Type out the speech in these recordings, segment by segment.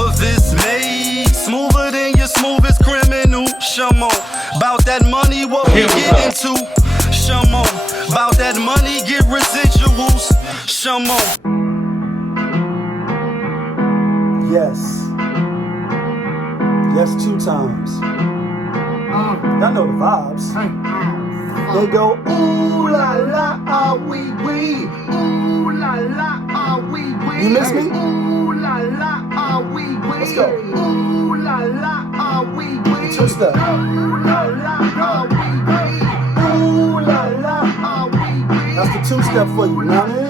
POPAVIST made smoother than your smoothest criminal. Shamo, about that money, what we get into. Shamo, about that money, get residuals. Shamo. Yes. Yes, 2 times. Y'all know the vibes. They go, ooh la la, ah wee wee. Ooh la la, ah wee wee. You miss me? Ooh la la, ah wee wee. Let's go. Ooh la la, ah wee wee. 2-step. Ooh la la, ah wee wee. Ooh la la, ah wee wee. That's the 2-step for you, you know what I mean?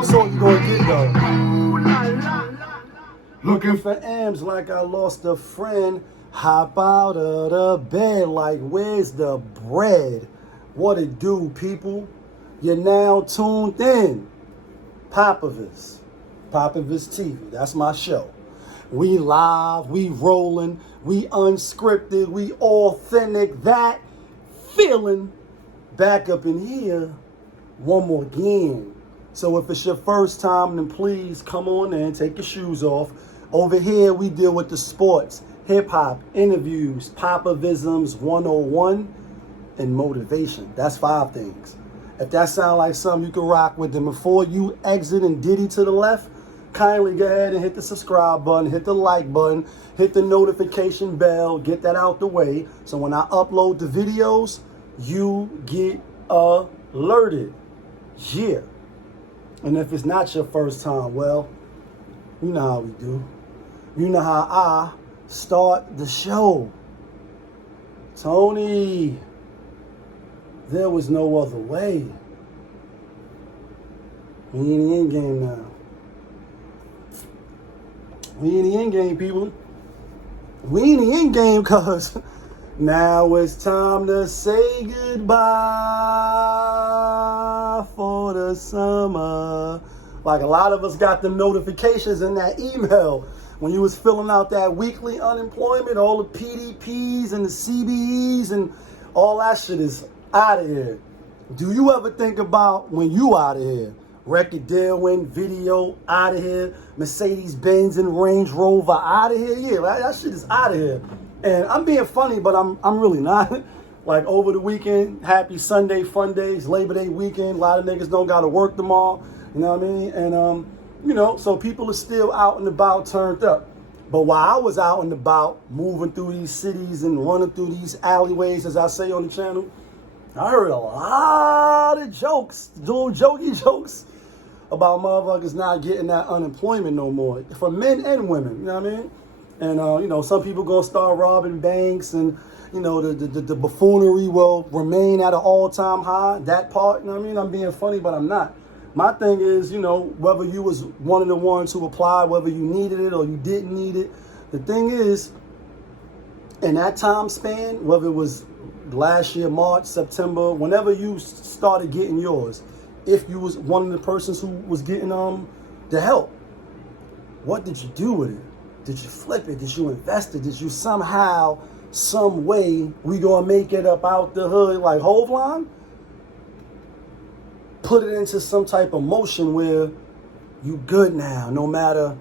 That's all you gonna get though. Ooh la la. Looking for M's like I lost a friend. Hop out of the bed like where's the bread? What it do, people? You're now tuned in. POPAVIST. POPAVIST TV. That's my show. We live, we rolling, we unscripted, we authentic. That feeling back up in here one more again. So if it's your first time, then please come on in, take your shoes off. Over here, we deal with the sports, hip-hop, interviews, POPAVISMs 101, and motivation. That's 5 things. If that sounds like something you can rock with, then before you exit and diddy to the left, kindly go ahead and hit the subscribe button, hit the like button, hit the notification bell, get that out the way. So when I upload the videos, you get alerted. Yeah. And if it's not your first time, well, you know how we do. You know how I start the show. Tony, there was no other way. We in the end game now. We in the end game, people. We in the end game because now it's time to say goodbye for the summer. Like a lot of us got them notifications in that email when you was filling out that weekly unemployment, all the PDPs and the CBEs and all that shit is out of here. Do you ever think about when you out of here? Record deal win, video out of here, Mercedes-Benz and Range Rover out of here. Yeah, that shit is out of here. And I'm being funny, but I'm really not. Like over the weekend, happy Sunday, fun days, Labor Day weekend. A lot of niggas don't got to work tomorrow. You know what I mean? And, you know, so people are still out and about, turned up. But while I was out and about, moving through these cities and running through these alleyways, as I say on the channel, I heard a lot of jokes, little jokey jokes about motherfuckers not getting that unemployment no more. For men and women, you know what I mean? And, you know, some people gonna start robbing banks and, you know, the buffoonery will remain at an all-time high. That part, you know what I mean? I'm being funny, but I'm not. My thing is, you know, whether you was one of the ones who applied, whether you needed it or you didn't need it, the thing is, in that time span, whether it was last year, March, September, whenever you started getting yours, if you was one of the persons who was getting the help, what did you do with it? Did you flip it? Did you invest it? Did you somehow, some way, we gonna make it up out the hood like Hove line? Put it into some type of motion where you good now, no matter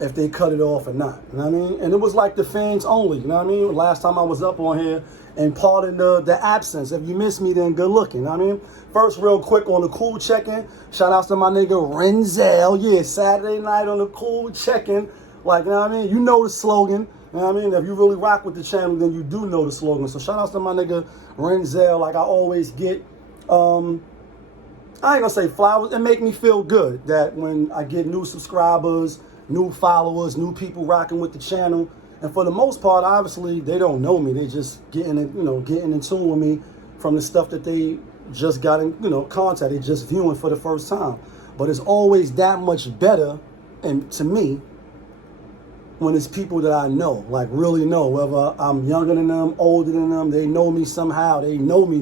if they cut it off or not. You know what I mean? And it was like the fans only, you know what I mean? Last time I was up on here, and pardon the absence. If you miss me, then good looking, you know what I mean? First, real quick on the cool check-in, shout out to my nigga Renzel. Yeah, Saturday night on the cool check-in. Like, you know what I mean? You know the slogan. You know what I mean? If you really rock with the channel, then you do know the slogan. So shout out to my nigga Renzel. Like I always get, I ain't gonna say flowers. It make me feel good that when I get new subscribers, new followers, new people rocking with the channel. And for the most part, obviously, they don't know me. They just getting in tune with me from the stuff that they just got in, contact. They just viewing for the first time. But it's always that much better, and to me, when it's people that I know, like really know, whether I'm younger than them, older than them, they know me somehow. They know me.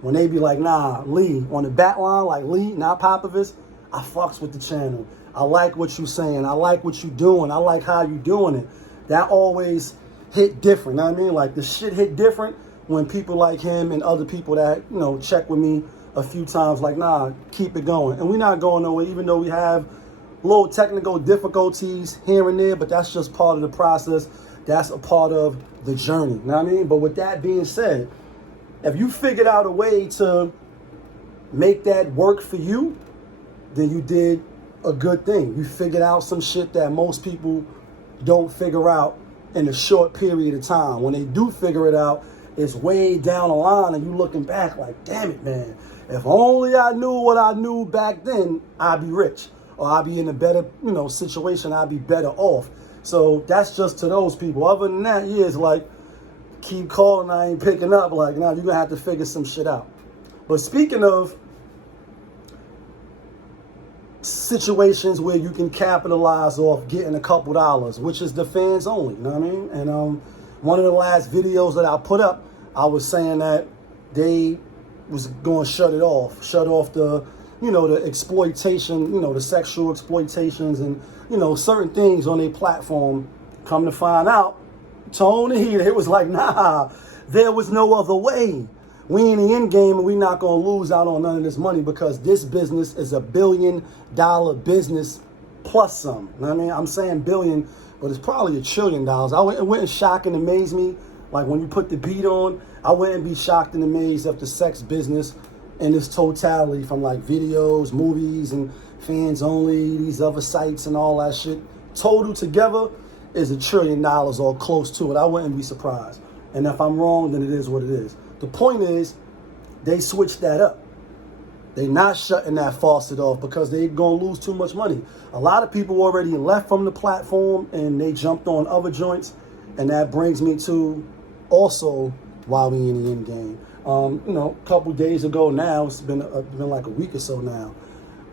When they be like, nah, Lee, on the back line, like Lee, not POPAVIST, I fucks with the channel. I like what you saying. I like what you doing. I like how you doing it. That always hit different, you know what I mean? Like the shit hit different when people like him and other people that, check with me a few times, like, nah, keep it going. And we're not going nowhere, even though we have little technical difficulties here and there, but that's just part of the process. That's a part of the journey. You know what I mean? But with that being said, if you figured out a way to make that work for you, then you did a good thing. You figured out some shit that most people don't figure out in a short period of time. When they do figure it out, it's way down the line and you looking back like, damn it, man. If only I knew what I knew back then, I'd be rich. Or I'd be in a better, situation. I'd be better off. So that's just to those people. Other than that, yeah, it's like, keep calling, I ain't picking up. Like, now you're going to have to figure some shit out. But speaking of situations where you can capitalize off getting a couple dollars, which is the fans only, you know what I mean? And one of the last videos that I put up, I was saying that they was going to shut off the, the exploitation, the sexual exploitations and, certain things on their platform. Come to find out, Tony here, it was like, nah, there was no other way. We in the end game and we not going to lose out on none of this money because this business is $1 billion business plus some. You know what I mean? I'm saying billion, but it's probably $1 trillion. It wouldn't shock and amaze me. Like when you put the beat on, I wouldn't be shocked and amazed if the sex business in its totality from like videos, movies, and fans only, these other sites and all that shit, total together is $1 trillion or close to it. I wouldn't be surprised. And if I'm wrong, then it is what it is. The point is, they switched that up. They not shutting that faucet off because they're going to lose too much money. A lot of people already left from the platform and they jumped on other joints. And that brings me to also why we in the end game. A couple days ago now, it's been like a week or so now,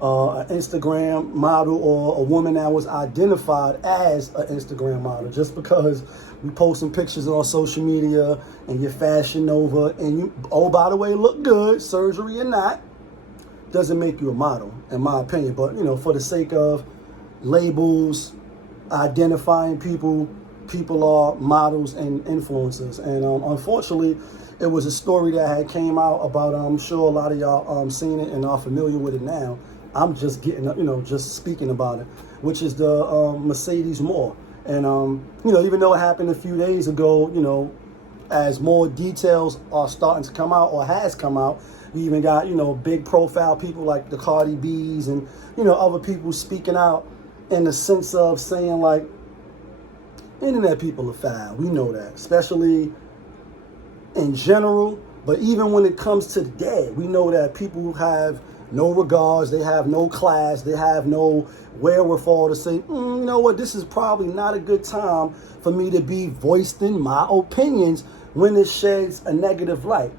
an Instagram model or a woman that was identified as an Instagram model, just because we posting pictures on social media and you're Fashion Nova and you, oh, by the way, look good, surgery or not, doesn't make you a model, in my opinion. But, for the sake of labels, identifying people are models and influencers. And unfortunately, it was a story that had came out about, I'm sure a lot of y'all seen it and are familiar with it now. I'm just getting, just speaking about it, which is the Mercedes Morr. And, even though it happened a few days ago, as more details are starting to come out or has come out, you even got, big profile people like the Cardi B's and, other people speaking out in the sense of saying like, internet people are foul. We know that, especially in general. But even when it comes to the dead, we know that people have no regards, they have no class, they have no wherewithal to say, you know what, this is probably not a good time for me to be voicing my opinions when it sheds a negative light.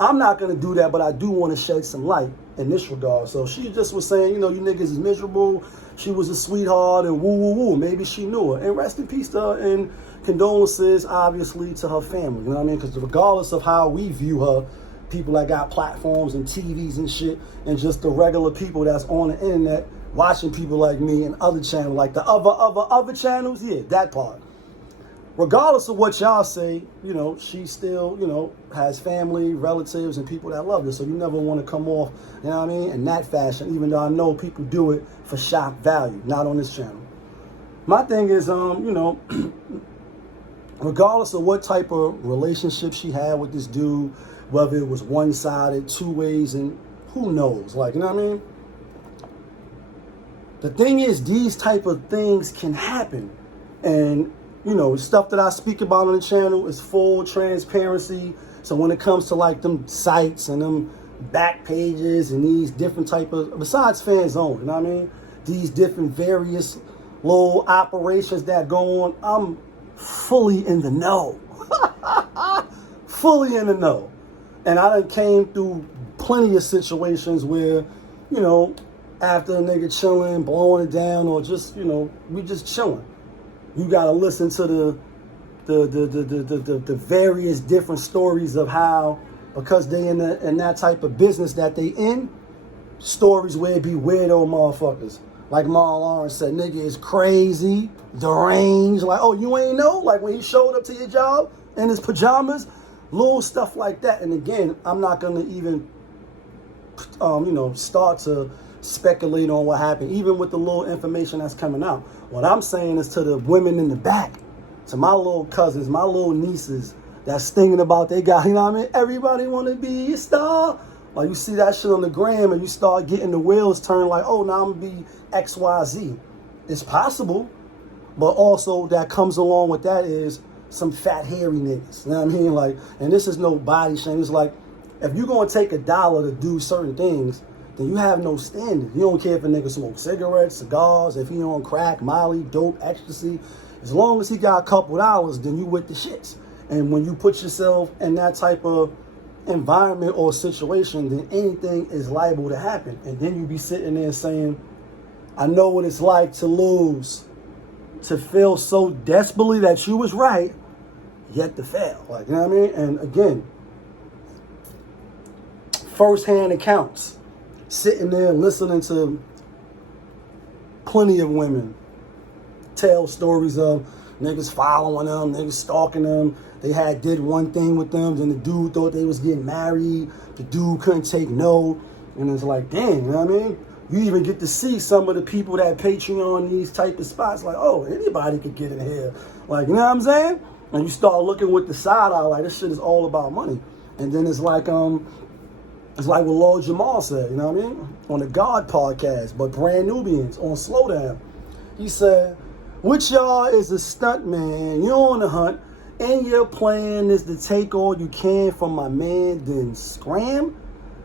I'm not going to do that, but I do want to shed some light in this regard. So she just was saying, you niggas is miserable. She was a sweetheart and woo, woo, woo. Maybe she knew her. And rest in peace to her and condolences, obviously, to her family. You know what I mean? Because regardless of how we view her, people that got platforms and TVs and shit, and just the regular people that's on the internet watching people like me and other channels, like the other channels, yeah, that part. Regardless of what y'all say, she still, has family, relatives, and people that love her. So you never want to come off, you know what I mean, in that fashion, even though I know people do it for shock value, not on this channel. My thing is, regardless of what type of relationship she had with this dude, whether it was one-sided, two ways, and who knows, like, you know what I mean? The thing is, these type of things can happen. And, stuff that I speak about on the channel is full transparency. So when it comes to like them sites and them back pages and these different type of, besides fans only, you know what I mean? These different various little operations that go on, I'm fully in the know. Fully in the know. And I done came through plenty of situations where, after a nigga chilling, blowing it down, or just, we just chilling. You gotta listen to the various different stories of how, because they in that type of business that they in, stories where it be weirdo motherfuckers. Like Marl Lawrence said, nigga is crazy, deranged. Like, oh, you ain't know? Like when he showed up to your job in his pajamas, little stuff like that. And again, I'm not gonna even, start to speculate on what happened, even with the little information that's coming out. What I'm saying is to the women in the back, to my little cousins, my little nieces that's thinking about they got, you know what I mean? Everybody want to be a star. Like you see that shit on the gram and you start getting the wheels turned like, oh, now I'm going to be XYZ. It's possible, but also that comes along with that is some fat, hairy niggas. You know what I mean? Like, and this is no body shame. It's like, if you're going to take $1 to do certain things, then you have no standard. You don't care if a nigga smoke cigarettes, cigars, if he on crack, molly, dope, ecstasy. As long as he got a couple dollars, then you with the shits. And when you put yourself in that type of environment or situation, then anything is liable to happen. And then you be sitting there saying, I know what it's like to lose, to feel so desperately that you was right, yet to fail. Like, you know what I mean? And again, first-hand accounts. Sitting there listening to plenty of women tell stories of niggas following them, niggas stalking them. They did one thing with them, then the dude thought they was getting married. The dude couldn't take no. And it's like, damn, you know what I mean? You even get to see some of the people that Patreon these type of spots, like, oh, anybody could get in here. Like, you know what I'm saying? And you start looking with the side eye, like, this shit is all about money. And then it's like what Lord Jamal said, you know what I mean? On the God podcast, but Brand Nubians on Slowdown. He said, which y'all is a stunt man, you on the hunt, and your plan is to take all you can from my man, then scram?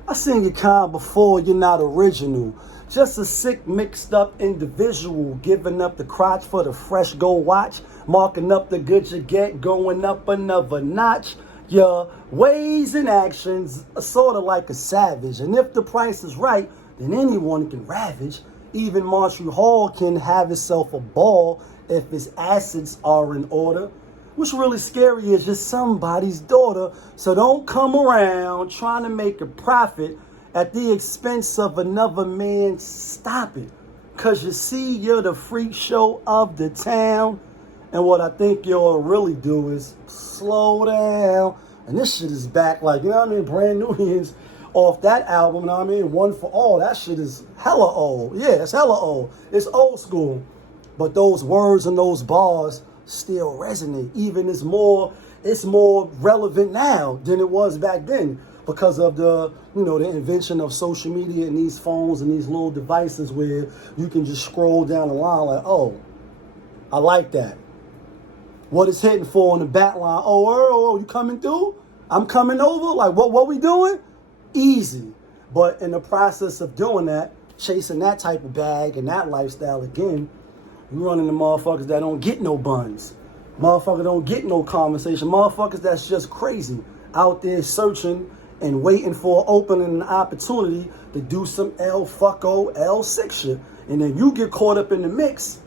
I seen your kind before, you're not original. Just a sick, mixed up individual, giving up the crotch for the fresh gold watch, marking up the good you get, going up another notch. Your ways and actions are sort of like a savage. And if the price is right, then anyone can ravage. Even Marshall Hall can have himself a ball if his assets are in order. What's really scary is just somebody's daughter. So don't come around trying to make a profit at the expense of another man. Stop it. Because you see, you're the freak show of the town. And what I think you'll really do is slow down. And this shit is back, like, you know what I mean? Brand Nubians off that album, you know what I mean? One for All. That shit is hella old. Yeah, it's hella old. It's old school. But those words and those bars still resonate. Even it's more relevant now than it was back then because of the invention of social media and these phones and these little devices where you can just scroll down the line like, oh, I like that. What it's hitting for on the back line? Oh, you coming through? I'm coming over? Like, what we doing? Easy. But in the process of doing that, chasing that type of bag and that lifestyle again, you run into motherfuckers that don't get no buns. Motherfuckers don't get no conversation. Motherfuckers that's just crazy out there searching and waiting for an opening and an opportunity to do some L6 shit. And then you get caught up in the mix.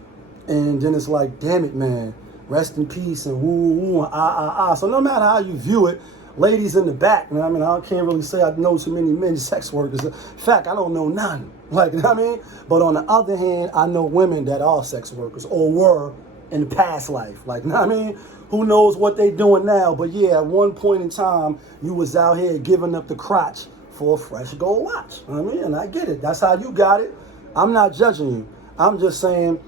And then it's like, damn it, man. Rest in peace and woo, and So no matter how you view it, ladies in the back, you know what I mean? I can't really say I know too many men sex workers. In fact, I don't know none. Like, you know what I mean? But on the other hand, I know women that are sex workers or were in the past life. Like, you know what I mean? Who knows what they doing now? But yeah, at one point in time, you was out here giving up the crotch for a fresh gold watch. You know what I mean? And I get it. That's how you got it. I'm not judging you. I'm just saying,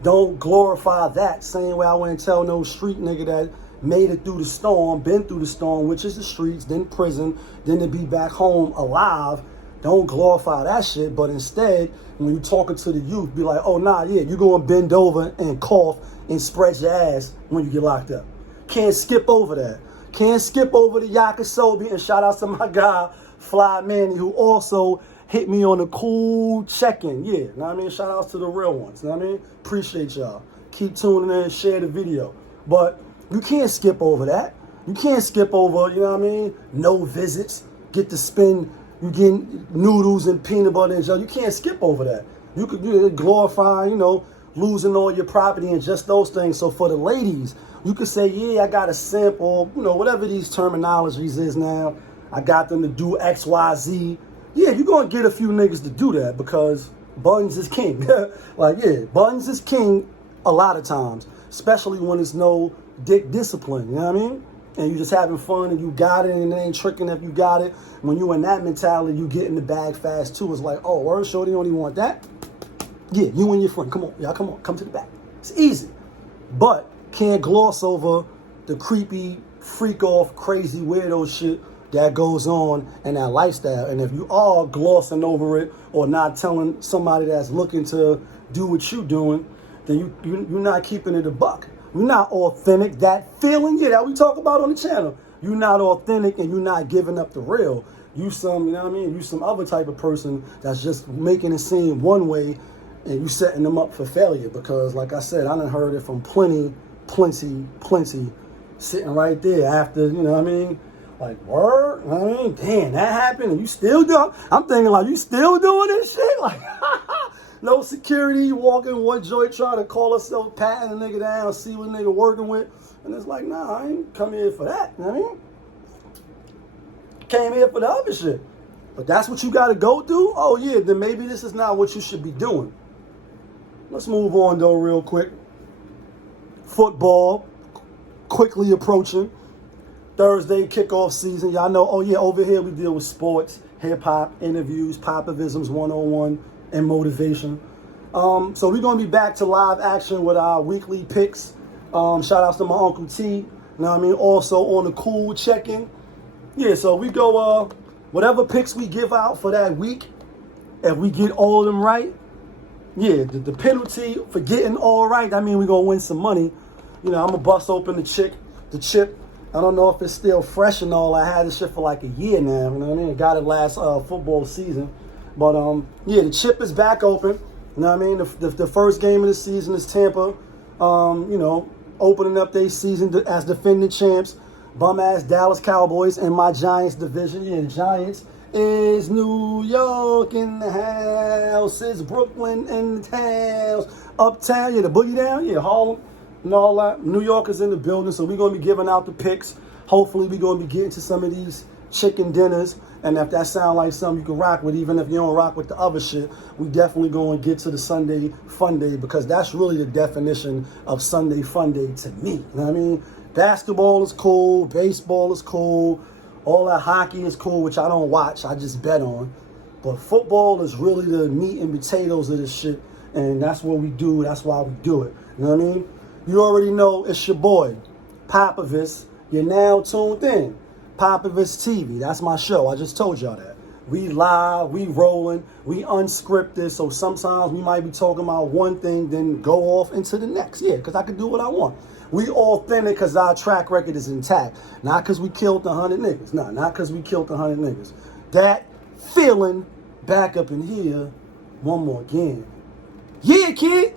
don't glorify that. Same way I wouldn't tell no street nigga that made it through the storm, been through the storm, which is the streets, then prison, then to be back home alive. Don't glorify that shit, but instead, when you're talking to the youth, be like, oh, nah, yeah, you're going to bend over and cough and spread your ass when you get locked up. Can't skip over that. Can't skip over the Yakisobi, and shout out to my guy, Fly Manny, who also hit me on a cool check-in. Yeah, you know what I mean? Shout outs to the real ones, you know what I mean? Appreciate y'all. Keep tuning in and share the video. But you can't skip over that. You can't skip over, you know what I mean? No visits. Get to spend, you get noodles and peanut butter and jelly. You can't skip over that. You could glorify, losing all your property and just those things. So for the ladies, you could say, yeah, I got a sample, whatever these terminologies is now. I got them to do X, Y, Z. Yeah, you're going to get a few niggas to do that because buns is king. Like, yeah, buns is king a lot of times, especially when it's no dick discipline, you know what I mean? and you just having fun and you got it and it ain't tricking if you got it. When you in that mentality, you get in the bag fast too. It's like, oh, word, shorty only want that? Yeah, you and your friend, come on, y'all, come to the back. It's easy. But can't gloss over the creepy, freak off, crazy, weirdo shit that goes on in that lifestyle. And if you are glossing over it or not telling somebody that's looking to do what you doing, then you're not keeping it a buck. You're not authentic. That feeling, yeah, that we talk about on the channel. You're not authentic and you're not giving up the real. You some, you know what I mean? You some other type of person that's just making it seem one way and you setting them up for failure. Because like I said, I done heard it from plenty sitting right there after, you know what I mean? Like, word, you know what I mean? Damn, that happened and you still do. I'm thinking like, you still doing this shit? Like, no security, you walking one joint trying to call herself patting a nigga down, see what nigga working with. And it's like, nah, I ain't come here for that, you know what I mean? Came here for the other shit. But that's what you gotta go through? Oh yeah, then maybe this is not what you should be doing. Let's move on though real quick. Football, quickly approaching. Thursday kickoff season. Y'all know, oh yeah, over here we deal with sports, hip-hop, interviews, popavisms 101, and motivation. So we're going to be back to live action with our weekly picks. Shout outs to my Uncle T. You know what I mean? Also on the cool check-in. Yeah, so we go, whatever picks we give out for that week, if we get all of them right, yeah, the penalty for getting all right, I mean, we're going to win some money. You know, I'm going to bust open the chip. I don't know if it's still fresh and all. I had this shit for like a year now. You know what I mean? Got it last football season. But, yeah, the chip is back open. You know what I mean? The first game of the season is Tampa, you know, opening up their season as defending champs. Bum-ass Dallas Cowboys in my Giants division. Yeah, the Giants is New York in the house. It's Brooklyn in the house. Uptown, yeah, the boogie down, yeah, Harlem. And all that. New York is in the building, so we're going to be giving out the picks. Hopefully, we're going to be getting to some of these chicken dinners. And if that sounds like something you can rock with, even if you don't rock with the other shit, we definitely going to get to the Sunday Fun Day because that's really the definition of Sunday Fun Day to me. You know what I mean? Basketball is cool. Baseball is cool. All that hockey is cool, which I don't watch. I just bet on. But football is really the meat and potatoes of this shit. And that's what we do. That's why we do it. You know what I mean? You already know it's your boy, POPAVIST. You're now tuned in. POPAVIST TV. That's my show. I just told y'all that. We live, we rolling, we unscripted. So sometimes we might be talking about one thing, then go off into the next. Yeah, because I can do what I want. We authentic because our track record is intact. Not because we killed 100 niggas. No, not because we killed 100 niggas. That feeling back up in here one more again. Yeah, kid.